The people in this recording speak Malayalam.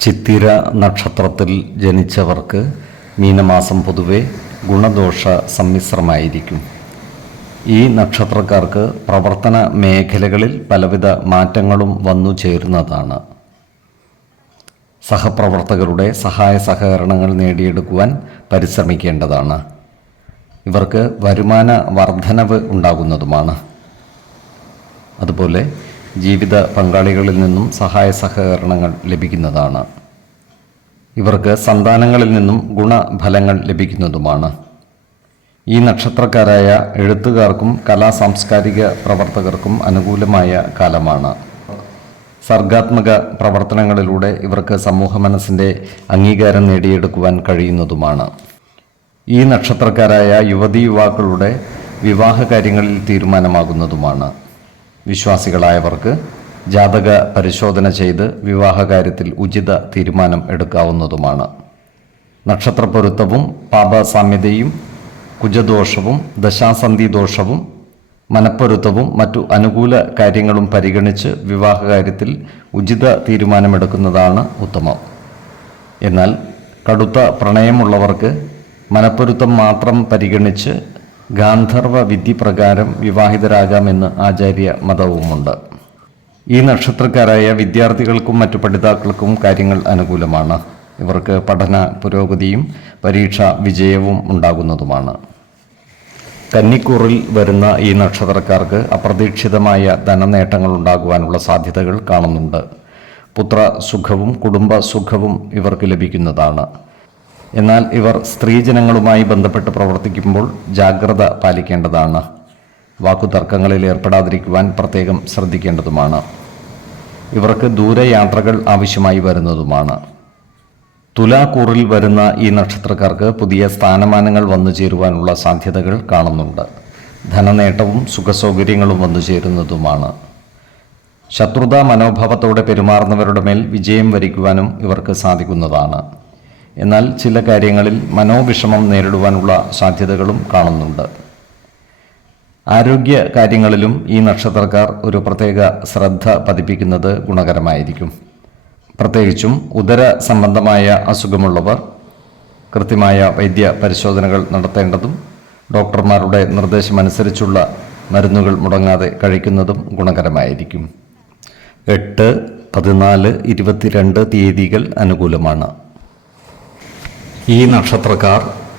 ചിത്തിര നക്ഷത്രത്തിൽ ജനിച്ചവർക്ക് മീനമാസം പൊതുവെ ഗുണദോഷ സമ്മിശ്രമായിരിക്കും. ഈ നക്ഷത്രക്കാർക്ക് പ്രവർത്തന മേഖലകളിൽ പലവിധ മാറ്റങ്ങളും വന്നു ചേരുന്നതാണ്. സഹപ്രവർത്തകരുടെ സഹായ സഹകരണങ്ങൾ നേടിയെടുക്കുവാൻ പരിശ്രമിക്കേണ്ടതാണ്. ഇവർക്ക് വരുമാന വർധനവ് ഉണ്ടാകുന്നതുമാണ്. അതുപോലെ ജീവിത പങ്കാളികളിൽ നിന്നും സഹായ സഹകരണങ്ങൾ ലഭിക്കുന്നതാണ്. ഇവർക്ക് സന്താനങ്ങളിൽ നിന്നും ഗുണഫലങ്ങൾ ലഭിക്കുന്നതുമാണ്. ഈ നക്ഷത്രക്കാരായ എഴുത്തുകാർക്കും കലാ സാംസ്കാരിക പ്രവർത്തകർക്കും അനുകൂലമായ കാലമാണ്. സർഗാത്മക പ്രവർത്തനങ്ങളിലൂടെ ഇവർക്ക് സമൂഹ മനസ്സിന്റെ അംഗീകാരം നേടിയെടുക്കുവാൻ കഴിയുന്നതുമാണ്. ഈ നക്ഷത്രക്കാരായ യുവതി യുവാക്കളുടെ വിവാഹ കാര്യങ്ങളിൽ തീരുമാനമാകുന്നതുമാണ്. വിശ്വാസികളായവർക്ക് ജാതക പരിശോധന ചെയ്ത് വിവാഹകാര്യത്തിൽ ഉചിത തീരുമാനം എടുക്കാവുന്നതുമാണ്. നക്ഷത്രപ്പൊരുത്തവും പാപസാമ്യതയും കുജദോഷവും ദശാസന്ധി ദോഷവും മനപ്പൊരുത്തവും മറ്റു അനുകൂല കാര്യങ്ങളും പരിഗണിച്ച് വിവാഹകാര്യത്തിൽ ഉചിത തീരുമാനമെടുക്കുന്നതാണ് ഉത്തമം. എന്നാൽ കടുത്ത പ്രണയമുള്ളവർക്ക് മനപ്പൊരുത്തം മാത്രം പരിഗണിച്ച് ഗാന്ധർവ വിധി പ്രകാരം വിവാഹിതരാകാമെന്ന് ആചാര്യ മതവുമുണ്ട്. ഈ നക്ഷത്രക്കാരായ വിദ്യാർത്ഥികൾക്കും മറ്റു പഠിതാക്കൾക്കും കാര്യങ്ങൾ അനുകൂലമാണ്. ഇവർക്ക് പഠന പുരോഗതിയും പരീക്ഷ വിജയവും ഉണ്ടാകുന്നതുമാണ്. കന്നിക്കൂറിൽ വരുന്ന ഈ നക്ഷത്രക്കാർക്ക് അപ്രതീക്ഷിതമായ ധനനേട്ടങ്ങൾ ഉണ്ടാകുവാനുള്ള സാധ്യതകൾ കാണുന്നുണ്ട്. പുത്ര സുഖവും കുടുംബ സുഖവും ഇവർക്ക് ലഭിക്കുന്നതാണ്. എന്നാൽ ഇവർ സ്ത്രീജനങ്ങളുമായി ബന്ധപ്പെട്ട് പ്രവർത്തിക്കുമ്പോൾ ജാഗ്രത പാലിക്കേണ്ടതാണ്. വാക്കുതർക്കങ്ങളിൽ ഏർപ്പെടാതിരിക്കുവാൻ പ്രത്യേകം ശ്രദ്ധിക്കേണ്ടതുമാണ്. ഇവർക്ക് ദൂരയാത്രകൾ ആവശ്യമായി വരുന്നതുമാണ്. തുലാക്കൂറിൽ വരുന്ന ഈ നക്ഷത്രക്കാർക്ക് പുതിയ സ്ഥാനമാനങ്ങൾ വന്നു ചേരുവാനുള്ള സാധ്യതകൾ കാണുന്നുണ്ട്. ധനനേട്ടവും സുഖസൗകര്യങ്ങളും വന്നു ചേരുന്നതുമാണ്. ശത്രുതാ മനോഭാവത്തോടെ പെരുമാറുന്നവരുടെ മേൽ വിജയം വരിക്കുവാനും ഇവർക്ക് സാധിക്കുന്നതാണ്. എന്നാൽ ചില കാര്യങ്ങളിൽ മനോവിഷമം നേരിടുവാനുള്ള സാധ്യതകളും കാണുന്നുണ്ട്. ആരോഗ്യ കാര്യങ്ങളിലും ഈ നക്ഷത്രക്കാർ ഒരു പ്രത്യേക ശ്രദ്ധ പതിപ്പിക്കുന്നത് ഗുണകരമായിരിക്കും. പ്രത്യേകിച്ചും ഉദര സംബന്ധമായ അസുഖമുള്ളവർ കൃത്യമായ വൈദ്യ പരിശോധനകൾ നടത്തേണ്ടതും ഡോക്ടർമാരുടെ നിർദ്ദേശമനുസരിച്ചുള്ള മരുന്നുകൾ മുടങ്ങാതെ കഴിക്കുന്നതും ഗുണകരമായിരിക്കും. എട്ട് പതിനാല് ഇരുപത്തിരണ്ട് തീയതികൾ അനുകൂലമാണ്. ഈ നക്ഷത്രക്കാർ